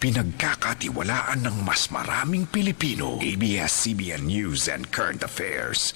Pinagkakatiwalaan ng mas maraming Pilipino. ABS-CBN News and Current Affairs.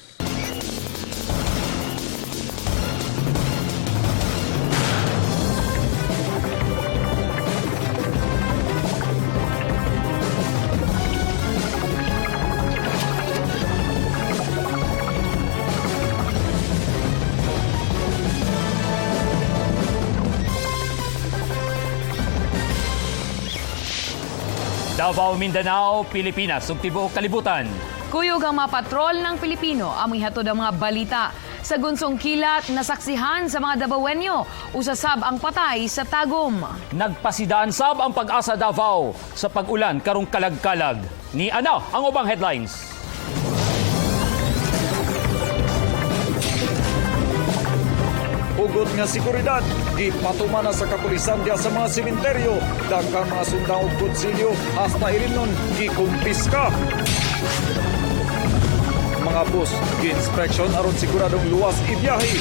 Davao, Mindanao, Pilipinas, ug tibuok kalibutan. Kuyog ang mga patrol ng Pilipino ang mihatod ang mga balita sa gunsong kilat na saksihan sa mga Davaoenyo usasab ang patay sa tagom. Nagpasidaan sab ang pag-asa Davao sa pag-ulan karong kalag-kalag. Ni ana ang ubang headlines. Hugot nga seguridad, gipatuman na sa kapulisan diya sa mga sementeryo. Daghang mga sundang ug kutsilyo hasta ilinon gikumpiska. Mga bus, gi-inspection aron siguradong luwas ibiyahe.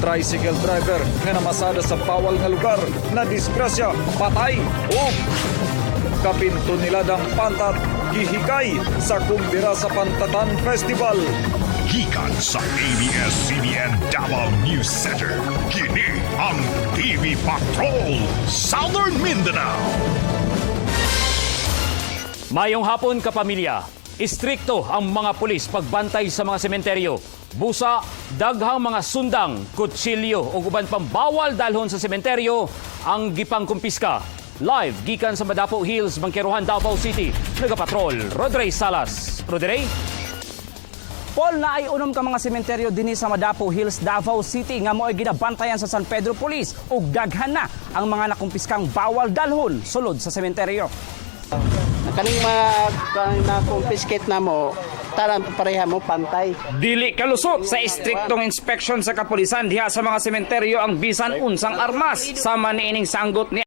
Tricycle driver nga namasada sa bawal nga lugar na disgrasya, patay o kapinto nila dang pantat gihikay sa kumbira sa Pantatan Festival. Gikan sa ABS-CBN Davao News Center. Kini ang TV Patrol Southern Mindanao. Mayong hapon kapamilya. Istrikto ang mga pulis pagbantay sa mga sementeryo. Busa, daghang mga sundang, kutsilyo o uban pang bawal dalhon sa sementeryo ang gipang kumpiska. Live gikan sa Madapo Hills, Bangkerohan, Davao City. Nagapatrol, Rodrey Salas. Rodrey? Paul, na ay unom ka mga sementeryo dinhi sa Madapo Hills, Davao City nga mo'y ginabantayan sa San Pedro Police ug daghan na ang mga nakumpiskang bawal dalhon sulod sa sementeryo. Kaning mga na-confiscate na mo, taran pareha mo pantay. Dili kalusot sa istriktong inspeksyon sa kapulisan diha sa mga sementeryo ang bisan unsang armas. Sama niining sanggot ni